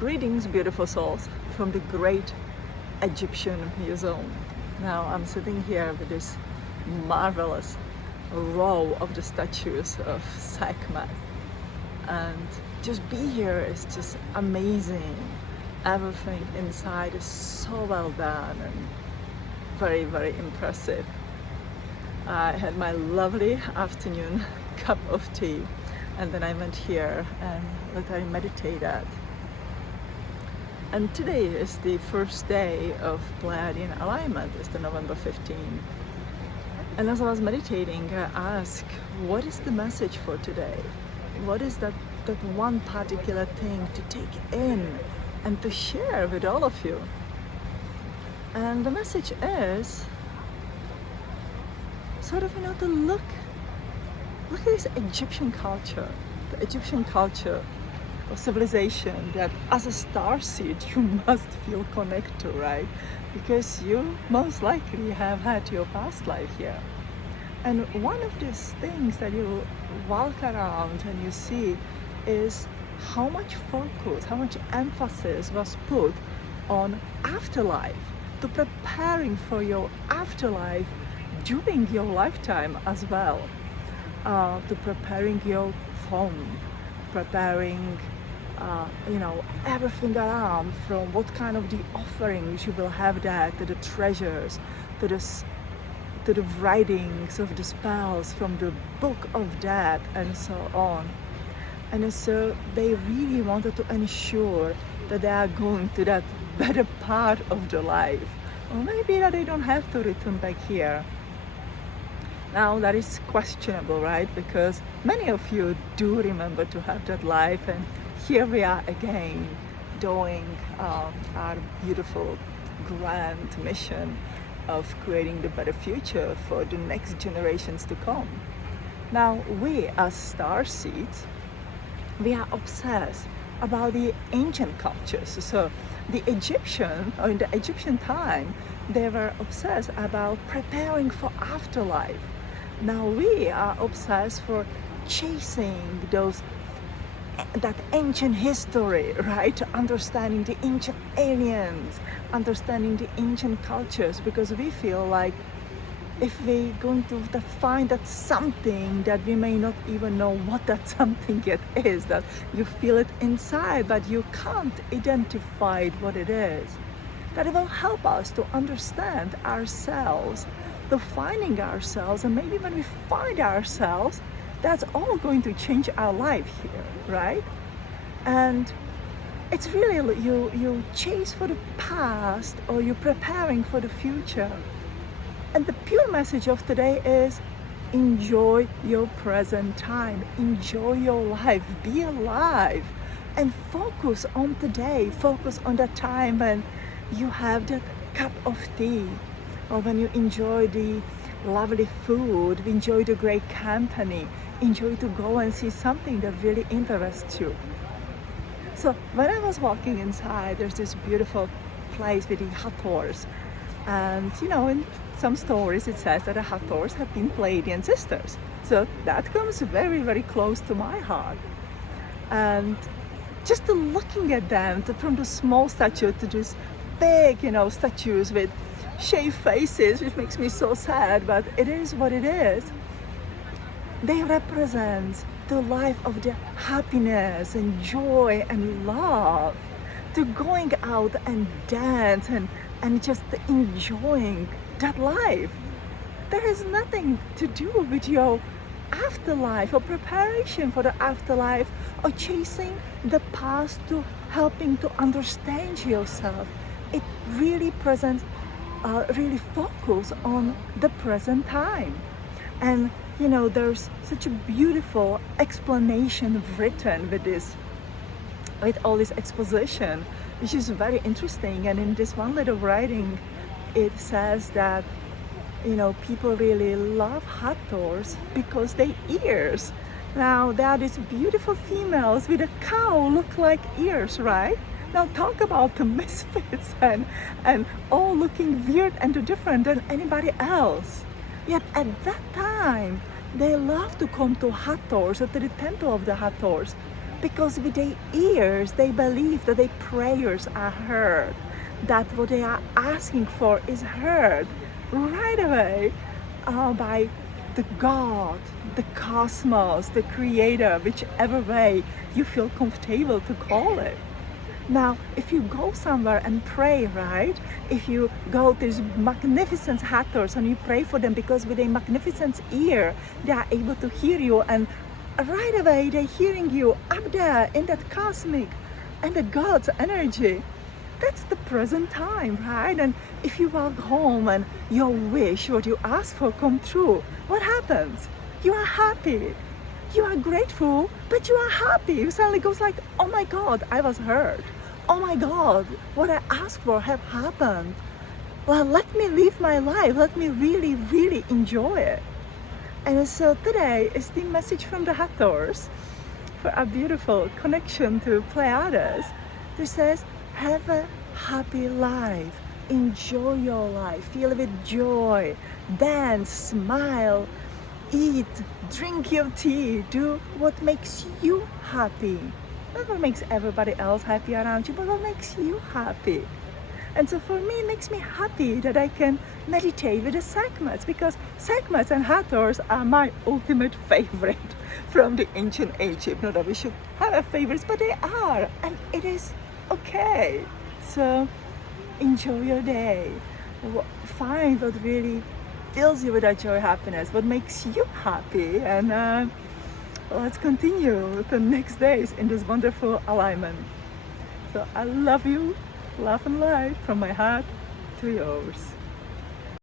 Greetings, beautiful souls, from the great Egyptian museum. Now I'm sitting here with this marvelous row of the statues of Sekhmet, and just be here is just amazing. Everything inside is so well done and very, very impressive. I had my lovely afternoon cup of tea, and then I went here and literally meditated. And today is the first day of Pleiadian alignment, it's the November 15. And as I was meditating, I asked, what is the message for today? What is that one particular thing to take in and to share with all of you? And the message is sort of, to look at this Egyptian culture, the Egyptian culture of civilization that as a starseed you must feel connected to, right? Because you most likely have had your past life here. And one of these things that you walk around and you see is how much focus, how much emphasis was put on afterlife, to preparing for your afterlife during your lifetime as well, to preparing your home, preparing everything around, from what kind of the offerings you will have there, to the treasures, to the writings of the spells from the book of death and so on. And so they really wanted to ensure that they are going to that better part of the life, or maybe that they don't have to return back here. Now that is questionable, right? Because many of you do remember to have that life, and here we are again doing our beautiful grand mission of creating the better future for the next generations to come. Now we as starseeds, we are obsessed about the ancient cultures. So the Egyptian, or in the Egyptian time, they were obsessed about preparing for afterlife. Now we are obsessed for chasing that ancient history, right? Understanding the ancient aliens, understanding the ancient cultures, because we feel like if we're going to find that something that we may not even know what that something yet is, that you feel it inside but you can't identify what it is, that it will help us to understand ourselves, to finding ourselves. And maybe when we find ourselves, that's all going to change our life here, right? And it's really, you chase for the past, or you're preparing for the future. And the pure message of today is enjoy your present time, enjoy your life, be alive, and focus on today, focus on the time when you have that cup of tea, or when you enjoy the lovely food, enjoy the great company, enjoy to go and see something that really interests you. So when I was walking inside, there's this beautiful place with the Hathors. And in some stories it says that the Hathors have been Pleiadian sisters. So that comes very, very close to my heart. And just looking at them, from the small statue to this big, statues with shaved faces, which makes me so sad, but it is what it is. They represent the life of the happiness and joy and love, to going out and dance and just enjoying that life. There is nothing to do with your afterlife or preparation for the afterlife, or chasing the past to helping to understand yourself. It really presents, really focus on the present time. And there's such a beautiful explanation written with all this exposition, which is very interesting. And in this one little writing, it says that people really love Hathors because they ears. Now there are these beautiful females with a cow look like ears, right? Now talk about the misfits and all looking weird and different than anybody else. Yet at that time, they love to come to Hathors, or to the temple of the Hathors, because with their ears they believe that their prayers are heard, that what they are asking for is heard right away by the God, the cosmos, the creator, whichever way you feel comfortable to call it. Now, if you go somewhere and pray, right? If you go to these magnificent Hathors and you pray for them, because with a magnificent ear, they are able to hear you, and right away they're hearing you up there in that cosmic and the God's energy. That's the present time, right? And if you walk home and your wish, what you ask for, come true, what happens? You are happy. You are grateful, but you are happy. You suddenly goes like, oh my God, I was heard. Oh my God, what I asked for have happened. Well, let me live my life. Let me really, really enjoy it. And so today is the message from the Hathors for a beautiful connection to Pleiades. That says, have a happy life. Enjoy your life. Feel with joy. Dance, smile, eat, drink your tea. Do what makes you happy. Not what makes everybody else happy around you, but what makes you happy. And so for me, it makes me happy that I can meditate with the Sekhmets, because Sekhmets and Hathors are my ultimate favorite from the ancient Egypt. Not that we should have a favorites, but they are, and it is okay. So enjoy your day. Find what really fills you with that joy, happiness, what makes you happy, and let's continue the next days in this wonderful alignment. So I love you, love and light from my heart to yours.